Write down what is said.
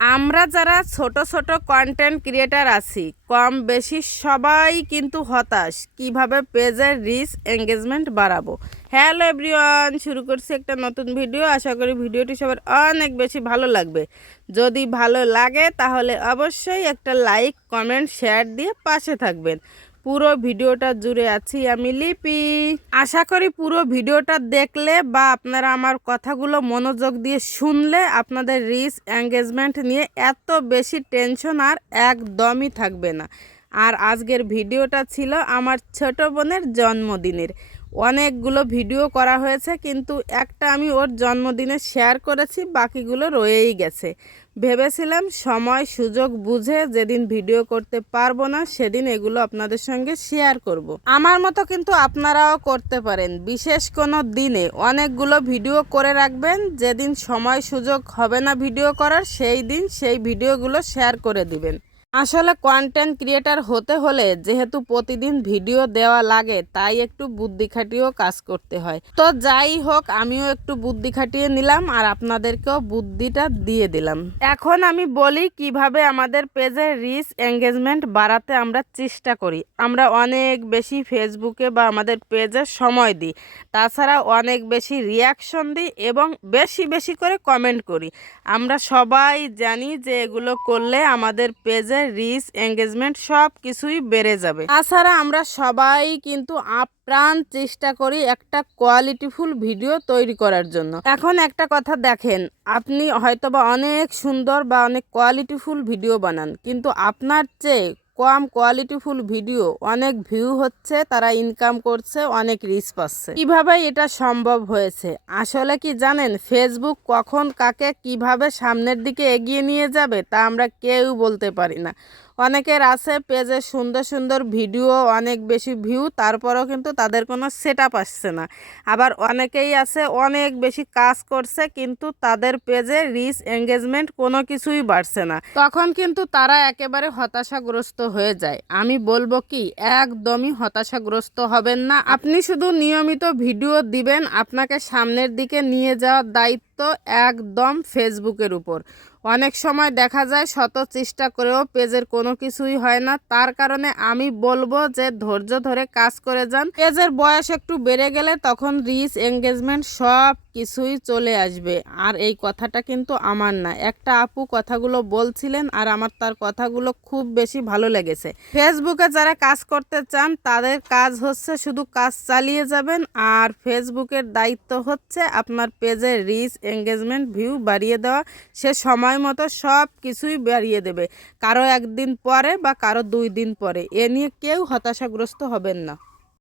আমরা যারা ছোট ছোট কন্টেন্ট ক্রিয়েটার আছি কম বেশি সবাই কিন্তু হতাশ কিভাবে পেজের রিচ এঙ্গেজমেন্ট বাড়াবো। হ্যালো এভরিওয়ান, শুরু করছি একটা নতুন ভিডিও। আশা করি ভিডিওটি সবার অনেক বেশি ভালো লাগবে। যদি ভালো লাগে তাহলে অবশ্যই একটা লাইক কমেন্ট শেয়ার দিয়ে পাশে থাকবেন। পুরো ভিডিওটা জুড়ে আছি আমি লিপি। আশা করি পুরো ভিডিওটা দেখলে বা আপনারা আমার কথাগুলো মনোযোগ দিয়ে শুনলে আপনাদের রিচ এঙ্গেজমেন্ট নিয়ে এত বেশি টেনশন আর একদমই থাকবে না। আর আজকের ভিডিওটা ছিল আমার ছোট বোনের জন্মদিনের। অনেকগুলো ভিডিও করা হয়েছে কিন্তু একটা আমি ওর জন্মদিনে শেয়ার করেছি, বাকিগুলো রয়েই গেছে। ভেবেছিলাম সময় সুযোগ বুঝে যেদিন ভিডিও করতে পারবো না সেদিন এগুলো আপনাদের সঙ্গে শেয়ার করব। আমার মতো কিন্তু আপনারাও করতে পারেন। বিশেষ কোনো দিনে অনেকগুলো ভিডিও করে রাখবেন, যেদিন সময় সুযোগ হবে না ভিডিও করার সেই দিন সেই ভিডিওগুলো শেয়ার করে দিবেন। আসলে কন্টেন্ট ক্রিয়েটার হতে হলে যেহেতু প্রতিদিন ভিডিও দেওয়া লাগে তাই একটু বুদ্ধি খাটিয়েও কাজ করতে হয়। তো যাই হোক, আমিও একটু বুদ্ধি খাটিয়ে নিলাম আর আপনাদেরকেও বুদ্ধিটা দিয়ে দিলাম। এখন আমি বলি কিভাবে আমাদের পেজের রিচ এঙ্গেজমেন্ট বাড়াতে আমরা চেষ্টা করি। আমরা অনেক বেশি ফেসবুকে বা আমাদের পেজে সময় দিই, তাছাড়া অনেক বেশি রিয়াকশন দিই এবং বেশি বেশি করে কমেন্ট করি। আমরা সবাই জানি যে এগুলো করলে আমাদের পেজে রিচ এঙ্গেজমেন্ট সব কিছুই বেড়ে যাবে। তাছাড়া আমরা সবাই কিন্তু আপ্রাণ চেষ্টা করি একটা কোয়ালিটিফুল ভিডিও তৈরি করার জন্য। এখন একটা কথা দেখেন, আপনি হয়তোবা অনেক সুন্দর বা অনেক কোয়ালিটিফুল ভিডিও বানান, কিন্তু আপনার চেয়ে কম কোয়ালিটিফুল ভিডিও অনেক ভিউ হচ্ছে, তারা ইনকাম করছে, অনেক রিচ পাচ্ছে। কিভাবে এটা সম্ভব হয়েছে? আসলে কি জানেন, ফেসবুক কখন কাকে কিভাবে সামনের দিকে এগিয়ে নিয়ে যাবে তা আমরা কেউ বলতে পারি না। অনেকের আছে পেজে সুন্দর সুন্দর ভিডিও, অনেক বেশি ভিউ, তারপরেও কিন্তু তাদের কোনো সেট আপ আসছে না। আবার অনেকেই আছে অনেক বেশি কাজ করছে কিন্তু তাদের পেজে রিচ এঙ্গেজমেন্ট কোনো কিছুই বাড়ছে না। তখন কিন্তু তারা একেবারে হতাশাগ্রস্ত হয়ে যায়। আমি বলবো কি, একদমই হতাশাগ্রস্ত হবেন না। আপনি শুধু নিয়মিত ভিডিও দিবেন, আপনাকে সামনের দিকে নিয়ে যাওয়ার দায়িত্ব একদম ফেসবুকের উপর। অনেক সময় দেখা যায় শত চেষ্টা করেও পেজের কোনো কিছুই হয় না। তার কারণে আমি বলবো যে ধৈর্য ধরে কাজ করে যান। পেজের বয়স একটু বেড়ে গেলে তখন রিচ এঙ্গেজমেন্ট সব কিছুই চলে আসবে। আর এই কথাটা কিন্তু আমার না, একটা আপু কথাগুলো বলছিলেন আর আমার তার কথাগুলো খুব বেশি ভালো লেগেছে। ফেসবুকে যারা কাজ করতে চান তাদের কাজ হচ্ছে শুধু কাজ চালিয়ে যাবেন, আর ফেসবুকের দায়িত্ব হচ্ছে আপনার পেজের রিচ এঙ্গেজমেন্ট ভিউ বাড়িয়ে দেওয়া। সে সময় মতো সব কিছুই বাড়িয়ে দেবে, কারো একদিন পরে বা কারো 2 দিন পরে। এ নিয়ে কেউ হতাশাগ্রস্ত হবেন না।